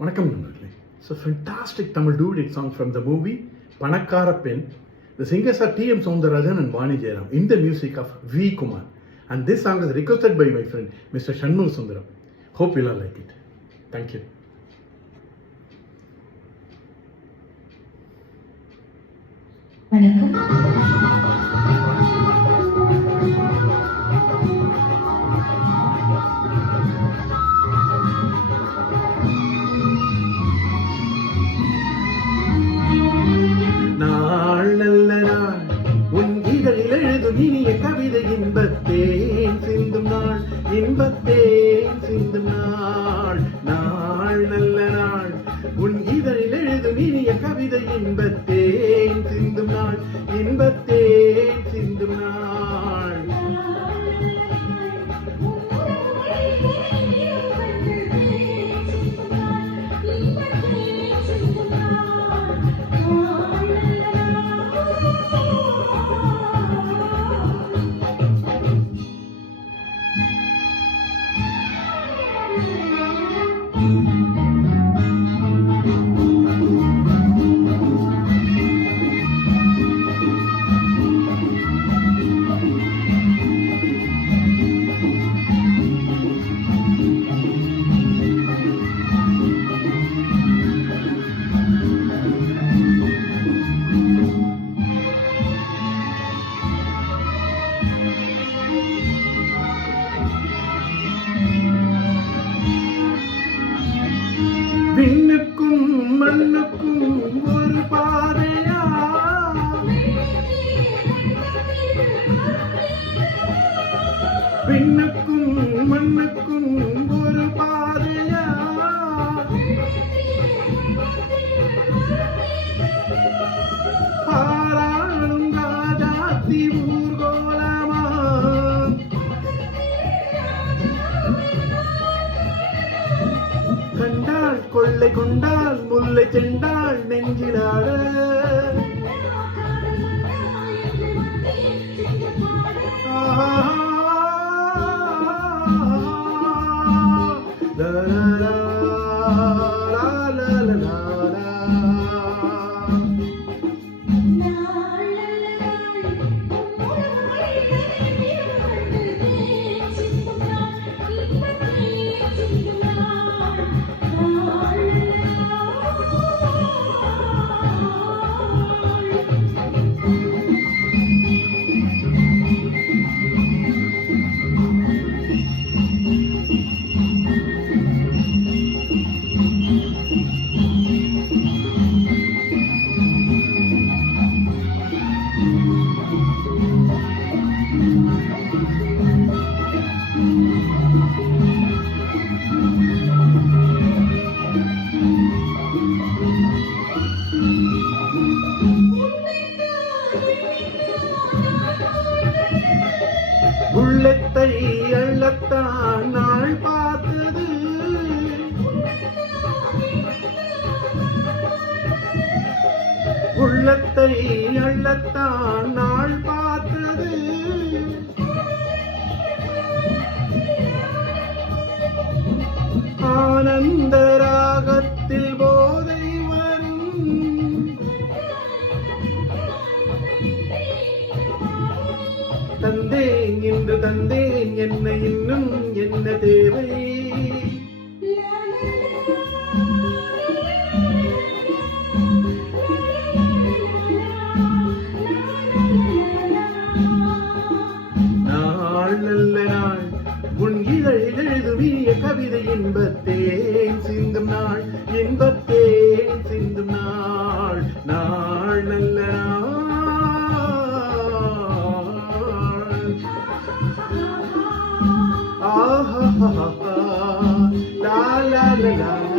வணக்கம் நண்பர்களே. It's a fantastic Tamil duet song from the movie Panakara Pen. The singers are T.M. Soundarajan and Vani Jairam in the music of V. Kumar. And this song is requested by my friend Mr. Shanmugha Sundaram. Hope you'll all like it. Thank you. நாள் நல்ல நாள் உன் இதழில் எழுதும் இனிய கவிதை இன்பத்தேன் சிந்தும் நாள் இன்பத்தேன் சிந்தும் நாள். நாள் நல்ல நாள் உன் இதழில் எழுதும் இனிய கவிதை இன்பத்தேன் சிந்தும் நாள் இன்பத்தேன் சிந்தும் நாள். விண்ணுக்கும் மண்ணுக்கும் ஒரு பாதையா, விண்ணுக்கும் மண்ணுக்கும் ஒரு பாதையா, பாராளும் ராஜாத்தி ஊர்கோலமா, கண்டாள் கொள்ளை கொண்டாள் முல்லை செண்டாள் நெஞ்சிலாட, உள்ளத்தை அள்ளத்தான் நாள் பார்த்தது, உள்ளத்தை அள்ளத்தான் நாள் பார்த்தது, ஆனந்த ராகத்தில் போதை வரும், தந்தேன் என்று தந்தேன் என்ன இன்னும் என்ன தேவை, நாள் நல்ல நாள் உன் இதழில் எழுதுவிய கவிதை இன்பத்தேன் சிந்தும் நாள் இன்பத்தேன் சிந்தும் நாள். நாள் நல்ல நாள். Ah ha ha ha ha, la la la la.